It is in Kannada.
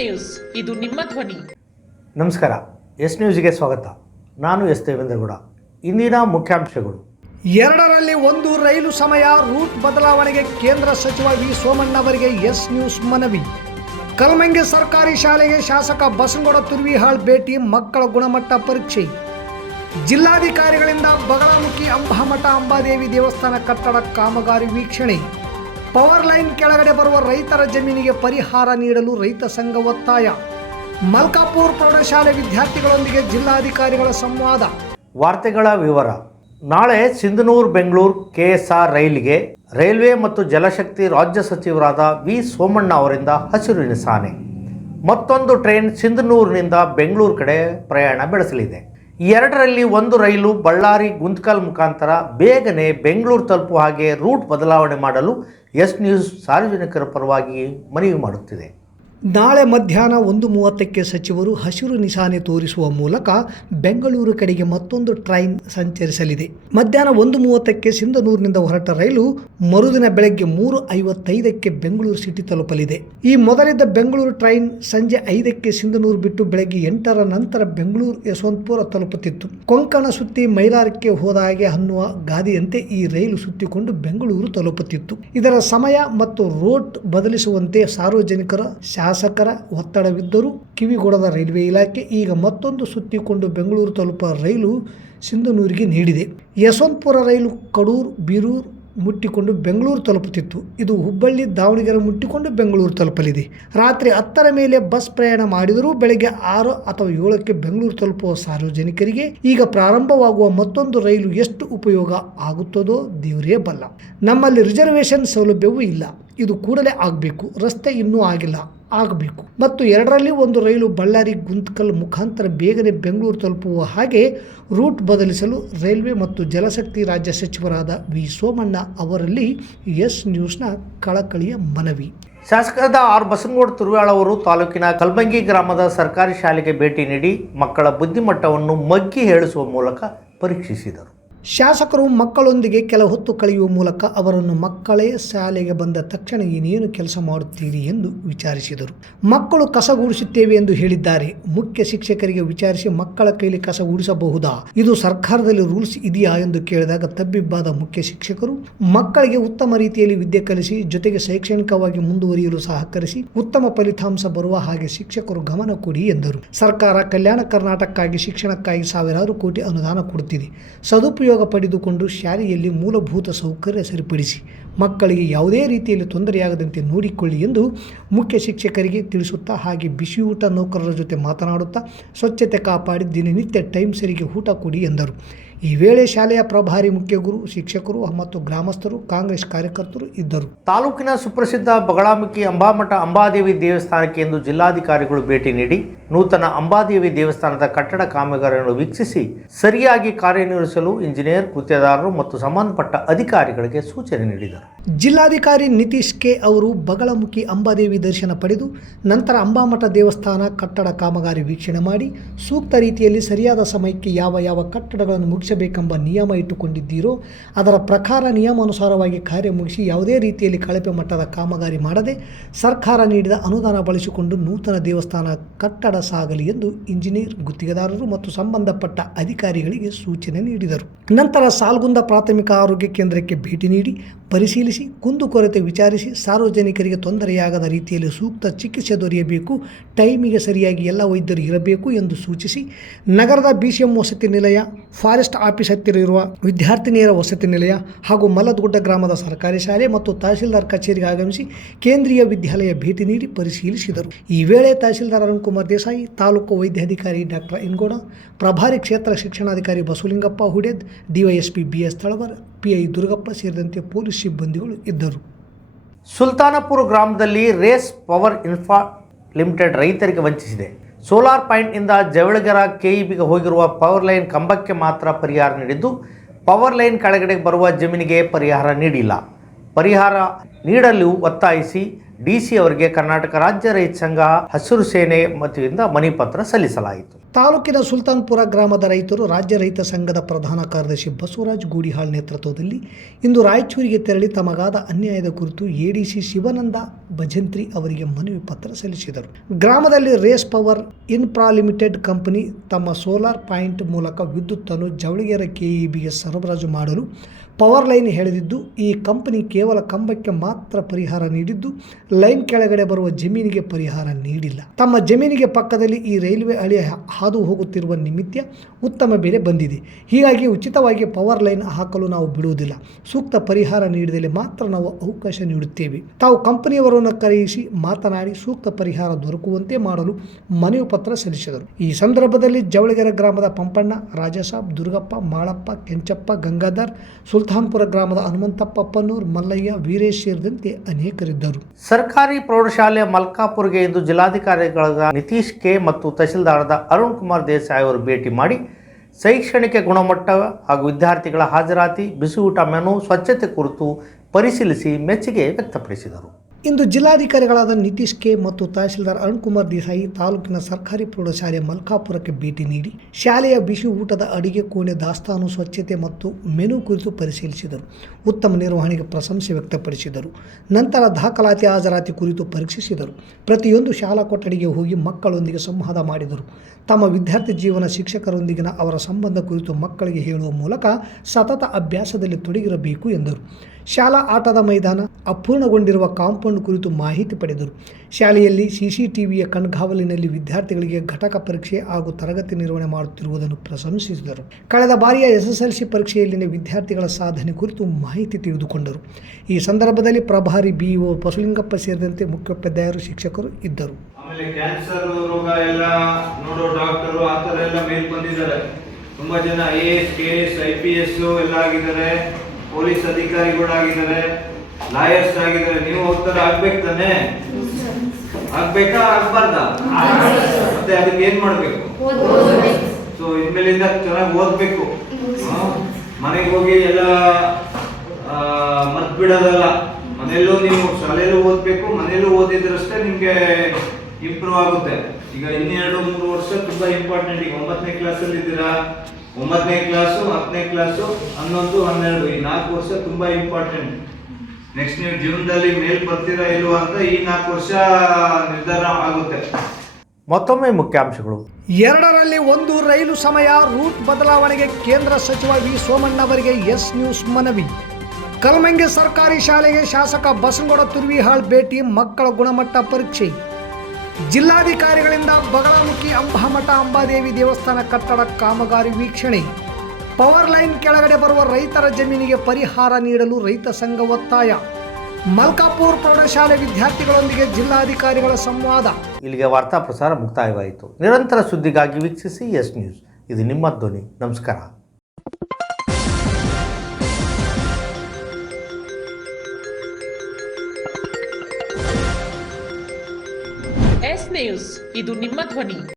ನ್ಯೂಸ್. ಇದು ನಿಮ್ಮ ಧ್ವನಿ. ನಮಸ್ಕಾರ. ಎಸ್ ನ್ಯೂಸ್ಗೆ ಸ್ವಾಗತ. ನಾನು ಎಸ್ ದೇವೇಂದ್ರಗೌಡ. ಇಂದಿನ ಮುಖ್ಯಾಂಶಗಳು. ಎರಡರಲ್ಲಿ ಒಂದು ರೈಲು ಸಮಯ ರೂಟ್ ಬದಲಾವಣೆಗೆ ಕೇಂದ್ರ ಸಚಿವ ವಿ ಸೋಮಣ್ಣ ಅವರಿಗೆ ಎಸ್ ನ್ಯೂಸ್ ಮನವಿ. ಕಲಮಂಗಿ ಸರ್ಕಾರಿ ಶಾಲೆಗೆ ಶಾಸಕ ಬಸನಗೌಡ ತುರ್ವಿಹಾಳ್ ಭೇಟಿ ಮಕ್ಕಳ ಗುಣಮಟ್ಟ ಪರೀಕ್ಷೆ. ಜಿಲ್ಲಾಧಿಕಾರಿಗಳಿಂದ ಬಗಳಮುಖಿ ಅಂಬಾಮಠ ಅಂಬಾದೇವಿ ದೇವಸ್ಥಾನ ಕಟ್ಟಡ ಕಾಮಗಾರಿ ವೀಕ್ಷಣೆ. ಪವರ್ ಲೈನ್ ಕೆಳಗಡೆ ಬರುವ ರೈತರ ಜಮೀನಿಗೆ ಪರಿಹಾರ ನೀಡಲು ರೈತ ಸಂಘ ಒತ್ತಾಯ. ಮಲ್ಕಾಪುರ್ ಪ್ರೌಢಶಾಲೆ ವಿದ್ಯಾರ್ಥಿಗಳೊಂದಿಗೆ ಜಿಲ್ಲಾಧಿಕಾರಿಗಳ ಸಂವಾದ. ವಾರ್ತೆಗಳ ವಿವರ. ನಾಳೆ Sindhanur, Bengaluru K S R ರೈಲಿಗೆ ರೈಲ್ವೆ ಮತ್ತು ಜಲಶಕ್ತಿ ರಾಜ್ಯ ಸಚಿವರಾದ ವಿ ಸೋಮಣ್ಣ ಅವರಿಂದ ಹಸಿರು ನಿಸಾನೆ ಮತ್ತೊಂದು ಟ್ರೈನ್ ಸಿಂಧನೂರಿನಿಂದ ಬೆಂಗಳೂರು ಕಡೆ ಪ್ರಯಾಣ ಬೆಳೆಸಲಿದೆ. ಎರಡರಲ್ಲಿ ಒಂದು ರೈಲು ಬಳ್ಳಾರಿ ಗುಂತ್ಕಲ್ ಮುಖಾಂತರ ಬೇಗನೆ ಬೆಂಗಳೂರು ತಲುಪುವ ಹಾಗೆ ರೂಟ್ ಬದಲಾವಣೆ ಮಾಡಲು ಎಸ್ ನ್ಯೂಸ್ ಸಾರ್ವಜನಿಕರ ಪರವಾಗಿ ಮನವಿ ಮಾಡುತ್ತಿದೆ. ನಾಳೆ ಮಧ್ಯಾಹ್ನ ಒಂದು ಮೂವತ್ತಕ್ಕೆ ಸಚಿವರು ಹಸಿರು ನಿಶಾನೆ ತೋರಿಸುವ ಮೂಲಕ ಬೆಂಗಳೂರು ಕಡೆಗೆ ಮತ್ತೊಂದು ಟ್ರೈನ್ ಸಂಚರಿಸಲಿದೆ. ಮಧ್ಯಾಹ್ನ ಒಂದು ಮೂವತ್ತಕ್ಕೆ ಸಿಂಧನೂರಿನಿಂದ ಹೊರಟ ರೈಲು ಮರುದಿನ ಬೆಳಗ್ಗೆ ಮೂರು ಐವತ್ತೈದಕ್ಕೆ ಬೆಂಗಳೂರು ಸಿಟಿ ತಲುಪಲಿದೆ. ಈ ಮೊದಲಿದ್ದ ಬೆಂಗಳೂರು ಟ್ರೈನ್ ಸಂಜೆ ಐದಕ್ಕೆ ಸಿಂಧನೂರು ಬಿಟ್ಟು ಬೆಳಗ್ಗೆ ಎಂಟರ ನಂತರ ಬೆಂಗಳೂರು ಯಶವಂತಪುರ ತಲುಪುತ್ತಿತ್ತು. ಕೊಂಕಣ ಸುತ್ತಿ ಮೈಲಾರಕ್ಕೆ ಹೋದ ಹಾಗೆ ಅನ್ನುವ ಗಾದಿಯಂತೆ ಈ ರೈಲು ಸುತ್ತಿಕೊಂಡು ಬೆಂಗಳೂರು ತಲುಪುತ್ತಿತ್ತು. ಇದರ ಸಮಯ ಮತ್ತು ರೋಟ್ ಬದಲಿಸುವಂತೆ ಸಾರ್ವಜನಿಕರ ಶಾಸಕರ ಒತ್ತಡವಿದ್ದರೂ ಕಿವಿಗೊಡದ ರೈಲ್ವೆ ಇಲಾಖೆ ಈಗ ಮತ್ತೊಂದು ಸುತ್ತಿಕೊಂಡು ಬೆಂಗಳೂರು ತಲುಪ ರೈಲು ಸಿಂಧನೂರಿಗೆ ನೀಡಿದೆ. ಯಶವಂತಪುರ ರೈಲು ಕಡೂರು, ಬೀರೂರು ಮುಟ್ಟಿಕೊಂಡು ಬೆಂಗಳೂರು ತಲುಪುತ್ತಿತ್ತು. ಇದು ಹುಬ್ಬಳ್ಳಿ, ದಾವಣಗೆರೆ ಮುಟ್ಟಿಕೊಂಡು ಬೆಂಗಳೂರು ತಲುಪಲಿದೆ. ರಾತ್ರಿ ಹತ್ತರ ಮೇಲೆ ಬಸ್ ಪ್ರಯಾಣ ಮಾಡಿದರೂ ಬೆಳಗ್ಗೆ ಆರು ಅಥವಾ ಏಳಕ್ಕೆ ಬೆಂಗಳೂರು ತಲುಪುವ ಸಾರ್ವಜನಿಕರಿಗೆ ಈಗ ಪ್ರಾರಂಭವಾಗುವ ಮತ್ತೊಂದು ರೈಲು ಎಷ್ಟು ಉಪಯೋಗ ಆಗುತ್ತದೋ ದೇವರೇ ಬಲ್ಲ. ನಮ್ಮಲ್ಲಿ ರಿಸರ್ವೇಷನ್ ಸೌಲಭ್ಯವೂ ಇಲ್ಲ. ಇದು ಕೂಡಲೇ ಆಗಬೇಕು. ರಸ್ತೆ ಇನ್ನೂ ಆಗಿಲ್ಲ. ಆಗಬೇಕು. ಮತ್ತು ಎರಡರಲ್ಲಿ ಒಂದು ರೈಲು ಬಳ್ಳಾರಿ ಗುಂತ್ಕಲ್ ಮುಖಾಂತರ ಬೇಗನೆ ಬೆಂಗಳೂರು ತಲುಪುವ ಹಾಗೆ ರೂಟ್ ಬದಲಿಸಲು ರೈಲ್ವೆ ಮತ್ತು ಜಲಶಕ್ತಿ ರಾಜ್ಯ ಸಚಿವರಾದ ವಿ. ಸೋಮಣ್ಣ ಅವರಲ್ಲಿ ಎಸ್ ನ್ಯೂಸ್ನ ಕಳಕಳಿಯ ಮನವಿ. ಶಾಸಕರಾದ ಆರ್. ಬಸನಗೌಡ ತುರುವಾಳ ಅವರು ತಾಲೂಕಿನ ಕಲ್ಬಂಗಿ ಗ್ರಾಮದ ಸರ್ಕಾರಿ ಶಾಲೆಗೆ ಭೇಟಿ ನೀಡಿ ಮಕ್ಕಳ ಬುದ್ಧಿಮಟ್ಟವನ್ನು ಮಗ್ಗಿ ಹೇಳಿಸುವ ಮೂಲಕ ಪರೀಕ್ಷಿಸಿದರು. ಶಾಸಕರು ಮಕ್ಕಳೊಂದಿಗೆ ಕೆಲ ಹೊತ್ತು ಕಳೆಯುವ ಮೂಲಕ ಅವರನ್ನು ಮಕ್ಕಳೇ ಶಾಲೆಗೆ ಬಂದ ತಕ್ಷಣ ಏನೇನು ಕೆಲಸ ಮಾಡುತ್ತೀರಿ ಎಂದು ವಿಚಾರಿಸಿದರು. ಮಕ್ಕಳು ಕಸ ಗುಡಿಸುತ್ತೇವೆ ಎಂದು ಹೇಳಿದ್ದಾರೆ. ಮುಖ್ಯ ಶಿಕ್ಷಕರಿಗೆ ವಿಚಾರಿಸಿ ಮಕ್ಕಳ ಕೈಲಿ ಕಸ ಗುಡಿಸಬಹುದಾ? ಇದು ಸರ್ಕಾರದಲ್ಲಿ ರೂಲ್ಸ್ ಇದೆಯಾ ಎಂದು ಕೇಳಿದಾಗ ತಬ್ಬಿಬ್ಬಾದ ಮುಖ್ಯ ಶಿಕ್ಷಕರು ಮಕ್ಕಳಿಗೆ ಉತ್ತಮ ರೀತಿಯಲ್ಲಿ ವಿದ್ಯೆ ಕಲಿಸಿ, ಜೊತೆಗೆ ಶೈಕ್ಷಣಿಕವಾಗಿ ಮುಂದುವರಿಯಲು ಸಹಕರಿಸಿ ಉತ್ತಮ ಫಲಿತಾಂಶ ಬರುವ ಹಾಗೆ ಶಿಕ್ಷಕರು ಗಮನ ಕೊಡಿ ಎಂದರು. ಸರ್ಕಾರ ಕಲ್ಯಾಣ ಕರ್ನಾಟಕಕ್ಕಾಗಿ ಶಿಕ್ಷಣಕ್ಕಾಗಿ ಸಾವಿರಾರು ಕೋಟಿ ಅನುದಾನ ಕೊಡುತ್ತಿದೆ. ಸದುಪಯೋಗ ಪಡೆದುಕೊಂಡು ಶಾಲೆಯಲ್ಲಿ ಮೂಲಭೂತ ಸೌಕರ್ಯ ಸರಿಪಡಿಸಿ ಮಕ್ಕಳಿಗೆ ಯಾವುದೇ ರೀತಿಯಲ್ಲಿ ತೊಂದರೆಯಾಗದಂತೆ ನೋಡಿಕೊಳ್ಳಿ ಎಂದು ಮುಖ್ಯ ಶಿಕ್ಷಕರಿಗೆ ತಿಳಿಸುತ್ತಾ ಹಾಗೆ ಬಿಸಿಯೂಟ ನೌಕರರ ಜೊತೆ ಮಾತನಾಡುತ್ತಾ ಸ್ವಚ್ಛತೆ ಕಾಪಾಡಿ ದಿನನಿತ್ಯ ಟೈಮ್ ಸರಿಗೆ ಊಟ ಕೊಡಿ ಎಂದರು. ಈ ವೇಳೆ ಶಾಲೆಯ ಪ್ರಭಾರಿ ಮುಖ್ಯ ಗುರು ಶಿಕ್ಷಕರು ಮತ್ತು ಗ್ರಾಮಸ್ಥರು, ಕಾಂಗ್ರೆಸ್ ಕಾರ್ಯಕರ್ತರು ಇದ್ದರು. ತಾಲೂಕಿನ ಸುಪ್ರಸಿದ್ಧ ಬಗಳಾಮುಖಿ ಅಂಬಾಮಠ ಅಂಬಾದೇವಿ ದೇವಸ್ಥಾನಕ್ಕೆ ಎಂದು ಜಿಲ್ಲಾಧಿಕಾರಿಗಳು ಭೇಟಿ ನೀಡಿ, ನೂತನ ಅಂಬಾದೇವಿ ದೇವಸ್ಥಾನದ ಕಟ್ಟಡ ಕಾಮಗಾರಿಯನ್ನು ವೀಕ್ಷಿಸಿ, ಸರಿಯಾಗಿ ಕಾರ್ಯನಿರ್ವಹಿಸಲು ಇಂಜಿನಿಯರ್ ಗುತ್ತೇದಾರರು ಮತ್ತು ಸಂಬಂಧಪಟ್ಟ ಅಧಿಕಾರಿಗಳಿಗೆ ಸೂಚನೆ ನೀಡಿದರು. ಜಿಲ್ಲಾಧಿಕಾರಿ ನಿತೀಶ್ ಕೆ ಅವರು ಬಗಳಮುಖಿ ಅಂಬಾದೇವಿ ದರ್ಶನ ಪಡೆದು ನಂತರ ಅಂಬಾಮಠ ದೇವಸ್ಥಾನ ಕಟ್ಟಡ ಕಾಮಗಾರಿ ವೀಕ್ಷಣೆ ಮಾಡಿ ಸೂಕ್ತ ರೀತಿಯಲ್ಲಿ ಸರಿಯಾದ ಸಮಯಕ್ಕೆ ಯಾವ ಯಾವ ಕಟ್ಟಡಗಳನ್ನು ಮುಗಿಸಬೇಕೆಂಬ ನಿಯಮ ಇಟ್ಟುಕೊಂಡಿದ್ದೀರೋ ಅದರ ಪ್ರಕಾರ ನಿಯಮಾನುಸಾರವಾಗಿ ಕಾರ್ಯ ಮುಗಿಸಿ ಯಾವುದೇ ರೀತಿಯಲ್ಲಿ ಕಳಪೆ ಮಟ್ಟದ ಕಾಮಗಾರಿ ಮಾಡದೆ ಸರ್ಕಾರ ನೀಡಿದ ಅನುದಾನ ಬಳಸಿಕೊಂಡು ನೂತನ ದೇವಸ್ಥಾನ ಕಟ್ಟಡ ಸಾಗಲಿ ಎಂದು ಇಂಜಿನಿಯರ್, ಗುತ್ತಿಗೆದಾರರು ಮತ್ತು ಸಂಬಂಧಪಟ್ಟ ಅಧಿಕಾರಿಗಳಿಗೆ ಸೂಚನೆ ನೀಡಿದರು. ನಂತರ ಸಾಲ್ಗುಂದ ಪ್ರಾಥಮಿಕ ಆರೋಗ್ಯ ಕೇಂದ್ರಕ್ಕೆ ಭೇಟಿ ನೀಡಿ ಪರಿಶೀಲಿಸಿ ಕುಂದುಕೊರತೆ ವಿಚಾರಿಸಿ, ಸಾರ್ವಜನಿಕರಿಗೆ ತೊಂದರೆಯಾಗದ ರೀತಿಯಲ್ಲಿ ಸೂಕ್ತ ಚಿಕಿತ್ಸೆ ದೊರೆಯಬೇಕು, ಟೈಮಿಗೆ ಸರಿಯಾಗಿ ಎಲ್ಲ ವೈದ್ಯರು ಇರಬೇಕು ಎಂದು ಸೂಚಿಸಿ, ನಗರದ ಬಿಸಿಎಂ ವಸತಿ ನಿಲಯ, ಫಾರೆಸ್ಟ್ ಆಫೀಸ್ ಹತ್ತಿರ ಇರುವ ವಿದ್ಯಾರ್ಥಿನಿಯರ ವಸತಿ ನಿಲಯ ಹಾಗೂ ಮಲದಗುಡ್ಡ ಗ್ರಾಮದ ಸರ್ಕಾರಿ ಶಾಲೆ ಮತ್ತು ತಹಸೀಲ್ದಾರ್ ಕಚೇರಿಗೆ ಆಗಮಿಸಿ ಕೇಂದ್ರೀಯ ವಿದ್ಯಾಲಯ ಭೇಟಿ ನೀಡಿ ಪರಿಶೀಲಿಸಿದರು. ಈ ವೇಳೆ ತಹಸೀಲ್ದಾರ್ ಅರುಣ್ ಕುಮಾರ್ ದೇಸಾಯಿ, ತಾಲೂಕು ವೈದ್ಯಾಧಿಕಾರಿ ಡಾಕ್ಟರ್ ಇನ್ಗೋಡ ಪ್ರಭಾರಿ ಕ್ಷೇತ್ರ ಶಿಕ್ಷಣಾಧಿಕಾರಿ Basavalingappa Hudedh DYSP B S Talawar PI Durgappa ಸೇರಿದಂತೆ ಪೊಲೀಸ್ ಸಿಬ್ಬಂದಿಗಳು ಇದ್ದರು. ಸುಲ್ತಾನಪುರ ಗ್ರಾಮದಲ್ಲಿ ರೇಸ್ ಪವರ್ ಇನ್ಫಾ ಲಿಮಿಟೆಡ್ ರೈತರಿಗೆ ವಂಚಿಸಿದೆ. ಸೋಲಾರ್ ಪಾಯಿಂಟ್ನಿಂದ ಜವಳಗೆರ ಕೆಇಬಿಗೆ ಹೋಗಿರುವ ಪವರ್ ಲೈನ್ ಕಂಬಕ್ಕೆ ಮಾತ್ರ ಪರಿಹಾರ ನೀಡಿದ್ದು, ಪವರ್ ಲೈನ್ ಕೆಳಗಡೆ ಬರುವ ಜಮೀನಿಗೆ ಪರಿಹಾರ ನೀಡಿಲ್ಲ. ಪರಿಹಾರ ನೀಡಲು ಒತ್ತಾಯಿಸಿ ಡಿ ಸಿ ಅವರಿಗೆ ಕರ್ನಾಟಕ ರಾಜ್ಯ ರೈತ ಸಂಘ ಹಸಿರು ಸೇನೆ ವತಿಯಿಂದ ಮನಿ ಪತ್ರ ಸಲ್ಲಿಸಲಾಯಿತು. ತಾಲೂಕಿನ ಸುಲ್ತಾನ್ಪುರ ಗ್ರಾಮದ ರೈತರು ರಾಜ್ಯ ರೈತ ಸಂಘದ ಪ್ರಧಾನ ಕಾರ್ಯದರ್ಶಿ ಬಸವರಾಜ್ ಗೂಡಿಹಾಳ್ ನೇತೃತ್ವದಲ್ಲಿ ಇಂದು ರಾಯಚೂರಿಗೆ ತೆರಳಿ ತಮಗಾದ ಅನ್ಯಾಯದ ಕುರಿತು ಎಡಿಸಿ ಶಿವಾನಂದ ಭಜಂತ್ರಿ ಅವರಿಗೆ ಮನವಿ ಪತ್ರ ಸಲ್ಲಿಸಿದರು. ಗ್ರಾಮದಲ್ಲಿ race power infra limited company ತಮ್ಮ ಸೋಲಾರ್ ಪಾಯಿಂಟ್ ಮೂಲಕ ವಿದ್ಯುತ್ತನ್ನು ಜವಳಿಗೆರೆ ಕೆಇಬಿಗೆ ಸರಬರಾಜು ಮಾಡಲು ಪವರ್ ಲೈನ್ ಎಳೆದಿದ್ದು, ಈ ಕಂಪನಿ ಕೇವಲ ಕಂಬಕ್ಕೆ ಮಾತ್ರ ಪರಿಹಾರ ನೀಡಿದ್ದು, ಲೈನ್ ಕೆಳಗಡೆ ಬರುವ ಜಮೀನಿಗೆ ಪರಿಹಾರ ನೀಡಿಲ್ಲ. ತಮ್ಮ ಜಮೀನಿಗೆ ಪಕ್ಕದಲ್ಲಿ ಈ ರೈಲ್ವೆ ಹಳಿ ಹಾದು ಹೋಗುತ್ತಿರುವ ನಿಮಿತ್ತ ಉತ್ತಮ ಬೆಲೆ ಬಂದಿದೆ. ಹೀಗಾಗಿ ಉಚಿತವಾಗಿ ಪವರ್ ಲೈನ್ ಹಾಕಲು ನಾವು ಬಿಡುವುದಿಲ್ಲ. ಸೂಕ್ತ ಪರಿಹಾರ ನೀಡಿದಲ್ಲಿ ಮಾತ್ರ ನಾವು ಅವಕಾಶ ನೀಡುತ್ತೇವೆ. ತಾವು ಕಂಪನಿಯವರನ್ನು ಕರೆಯಿಸಿ ಮಾತನಾಡಿ ಸೂಕ್ತ ಪರಿಹಾರ ದೊರಕುವಂತೆ ಮಾಡಲು ಮನವಿ ಪತ್ರ ಸಲ್ಲಿಸಿದರು. ಈ ಸಂದರ್ಭದಲ್ಲಿ ಜವಳಿಗೆರೆ ಗ್ರಾಮದ ಪಂಪಣ್ಣ, ರಾಜಸಾಬ್, ದುರ್ಗಪ್ಪ, ಮಾಳಪ್ಪ, ಕೆಂಚಪ್ಪ, ಗಂಗಾಧರ್, ಸುಲ್ತಾನ್ಪುರ ಗ್ರಾಮದ ಹನುಮಂತಪ್ಪ, ಪನ್ನೂರ್, ಮಲ್ಲಯ್ಯ, ವೀರೇಶ್ ಸೇರಿದಂತೆ ಅನೇಕರಿದ್ದರು. ಸರ್ಕಾರಿ ಪ್ರೌಢಶಾಲೆ ಮಲ್ಕಾಪುರ್ಗೆ ಇಂದು ಜಿಲ್ಲಾಧಿಕಾರಿಗಳಾದ ನಿತೀಶ್ ಕೆ ಮತ್ತು ತಹಸೀಲ್ದಾರದ ಅರುಣ್ ಕುಮಾರ್ ದೇಸಾಯಿ ಅವರು ಭೇಟಿ ಮಾಡಿ ಶೈಕ್ಷಣಿಕ ಗುಣಮಟ್ಟ ಹಾಗೂ ವಿದ್ಯಾರ್ಥಿಗಳ ಹಾಜರಾತಿ ಬಿಸಿ ಊಟ ಮೆನು, ಸ್ವಚ್ಛತೆ ಕುರಿತು ಪರಿಶೀಲಿಸಿ ಮೆಚ್ಚುಗೆ ವ್ಯಕ್ತಪಡಿಸಿದರು. ಇಂದು ಜಿಲ್ಲಾಧಿಕಾರಿಗಳಾದ ನಿತೀಶ್ ಕೆ ಮತ್ತು ತಹಶೀಲ್ದಾರ್ ಅರುಣ್ ಕುಮಾರ್ ದೇಸಾಯಿ ತಾಲೂಕಿನ ಸರ್ಕಾರಿ ಪ್ರೌಢಶಾಲೆ ಮಲ್ಕಾಪುರಕ್ಕೆ ಭೇಟಿ ನೀಡಿ ಶಾಲೆಯ ಬಿಸಿ ಊಟದ ಅಡಿಗೆ ಕೋಣೆ ದಾಸ್ತಾನು, ಸ್ವಚ್ಛತೆ ಮತ್ತು ಮೆನು ಕುರಿತು ಪರಿಶೀಲಿಸಿದರು. ಉತ್ತಮ ನಿರ್ವಹಣೆಗೆ ಪ್ರಶಂಸೆ ವ್ಯಕ್ತಪಡಿಸಿದರು. ನಂತರ ದಾಖಲಾತಿ ಹಾಜರಾತಿ ಕುರಿತು ಪರೀಕ್ಷಿಸಿದರು. ಪ್ರತಿಯೊಂದು ಶಾಲಾ ಕೊಠಡಿಗೆ ಹೋಗಿ ಮಕ್ಕಳೊಂದಿಗೆ ಸಂವಾದ ಮಾಡಿದರು. ತಮ್ಮ ವಿದ್ಯಾರ್ಥಿ ಜೀವನ ಶಿಕ್ಷಕರೊಂದಿಗಿನ ಅವರ ಸಂಬಂಧ ಕುರಿತು ಮಕ್ಕಳಿಗೆ ಹೇಳುವ ಮೂಲಕ ಸತತ ಅಭ್ಯಾಸದಲ್ಲಿ ತೊಡಗಿರಬೇಕು ಎಂದರು. ಶಾಲಾ ಆಟದ ಮೈದಾನ ಅಪೂರ್ಣಗೊಂಡಿರುವ ಕಾಂಪೌಂಡ್ ಕುರಿತು ಮಾಹಿತಿ ಪಡೆದರು. ಶಾಲೆಯಲ್ಲಿ ಸಿಸಿಟಿವಿಯ ಕಣ್ಗಾವಲಿನಲ್ಲಿ ವಿದ್ಯಾರ್ಥಿಗಳಿಗೆ ಘಟಕ ಪರೀಕ್ಷೆ ಹಾಗೂ ತರಗತಿ ನಿರ್ವಹಣೆ ಮಾಡುತ್ತಿರುವುದನ್ನು ಪ್ರಶಂಸಿಸಿದರು. ಕಳೆದ ಬಾರಿಯ ಎಸ್ಎಸ್ಎಲ್ಸಿ ಪರೀಕ್ಷೆಯಲ್ಲಿನ ವಿದ್ಯಾರ್ಥಿಗಳ ಸಾಧನೆ ಕುರಿತು ಮಾಹಿತಿ ತಿಳಿದುಕೊಂಡರು. ಈ ಸಂದರ್ಭದಲ್ಲಿ ಪ್ರಭಾರಿ ಬಿಇಒ ಬಸಲಿಂಗಪ್ಪ ಸೇರಿದಂತೆ ಮುಖ್ಯೋಪಾಧ್ಯಾಯರು ಶಿಕ್ಷಕರು ಇದ್ದರು. ಆಮೇಲೆ ಜನ I S K S I P S ಎಲ್ಲ ಆಗಿದ್ದಾರೆ. ಪೊಲೀಸ್ ಅಧಿಕಾರಿಗಳಾಗಿದ್ದಾರೆ ಲಾಯರ್ಸ್ ಆಗಿದ್ದಾರೆ. ನೀವು ಉತ್ತರ ಆಗ್ಬೇಕು ತಾನೆ? ಆಗ್ಬೇಕಾ? ಆಗ್ಬಾರ್ದ? ಮತ್ತೆ ಅದಕ್ಕೆ ಏನ್ ಮಾಡ್ಬೇಕು? ಸೊ ಇನ್ಮೇಲಿಂದ ಚೆನ್ನಾಗಿ ಓದ್ಬೇಕು. ಮನೆಗೆ ಹೋಗಿ ಎಲ್ಲ ಮತ್ ಬಿಡೋದಲ್ಲ. ಮನೆಯಲ್ಲೂ ನೀವು ಶಾಲೆಯಲ್ಲೂ ಓದ್ಬೇಕು. ಮನೆಯಲ್ಲೂ ಓದಿದ್ರಷ್ಟೇ ನಿಮ್ಗೆ ಇಂಪ್ರೂವ್ ಆಗುತ್ತೆ. ಈಗ ಇನ್ನೆರಡು, ಮೂರು ವರ್ಷ ತುಂಬಾ ಇಂಪಾರ್ಟೆಂಟ್ ಈಗ ಒಂಬತ್ತನೇ ಕ್ಲಾಸಲ್ಲಿ ಇದ್ದೀರಾ? ಒಂಬತ್ತನೇ ಕ್ಲಾಸು ಹತ್ತನೇ ಕ್ಲಾಸು ಹನ್ನೊಂದು ಹನ್ನೆರಡು ಈ ನಾಲ್ಕು ವರ್ಷ ತುಂಬಾ ಇಂಪಾರ್ಟೆಂಟ್ ನೆಕ್ಸ್ಟ್ ನೀವು ಜೀವನದಲ್ಲಿ ಮೇಲ್ ಬರ್ತೀರಾ ಇಲ್ವಾ ಅಂತ ಈ ನಾಲ್ಕು ವರ್ಷ ನಿರ್ಧಾರ ಆಗುತ್ತೆ. ಮತ್ತೊಮ್ಮೆ ಮುಖ್ಯಾಂಶಗಳು. ಎರಡರಲ್ಲಿ ಒಂದು ರೈಲು ಸಮಯ ರೂಟ್ ಬದಲಾವಣೆಗೆ ಕೇಂದ್ರ ಸಚಿವ ವಿ ಸೋಮಣ್ಣ ಅವರಿಗೆ ಎಸ್ ನ್ಯೂಸ್ ಮನವಿ. ಕಲಮಂಗಿ ಸರ್ಕಾರಿ ಶಾಲೆಗೆ ಶಾಸಕ ಬಸನಗೌಡ ತುರ್ವಿಹಾಳ್ ಭೇಟಿ ಮಕ್ಕಳ ಗುಣಮಟ್ಟ ಪರೀಕ್ಷೆ. ಜಿಲ್ಲಾಧಿಕಾರಿಗಳಿಂದ ಬಗಳಮುಖಿ ಅಂಬಾಮಠ ಅಂಬಾದೇವಿ ದೇವಸ್ಥಾನ ಕಟ್ಟಡ ಕಾಮಗಾರಿ ವೀಕ್ಷಣೆ. ಪವರ್ ಲೈನ್ ಕೆಳಗಡೆ ಬರುವ ರೈತರ ಜಮೀನಿಗೆ ಪರಿಹಾರ ನೀಡಲು ರೈತ ಸಂಘ ಒತ್ತಾಯ. ಮಲ್ಕಾಪುರ್ ಪ್ರೌಢಶಾಲೆ ವಿದ್ಯಾರ್ಥಿಗಳೊಂದಿಗೆ ಜಿಲ್ಲಾಧಿಕಾರಿಗಳ ಸಂವಾದ. ಇಲ್ಲಿಗೆ ವಾರ್ತಾ ಪ್ರಸಾರ ಮುಕ್ತಾಯವಾಯಿತು. ನಿರಂತರ ಸುದ್ದಿಗಾಗಿ ವೀಕ್ಷಿಸಿ ಎಸ್ ನ್ಯೂಸ್. ಇದು ನಿಮ್ಮ ಧ್ವನಿ. ನಮಸ್ಕಾರ. ನ್ಯೂಸ್ ಇದು ನಿಮ್ಮ ಧ್ವನಿ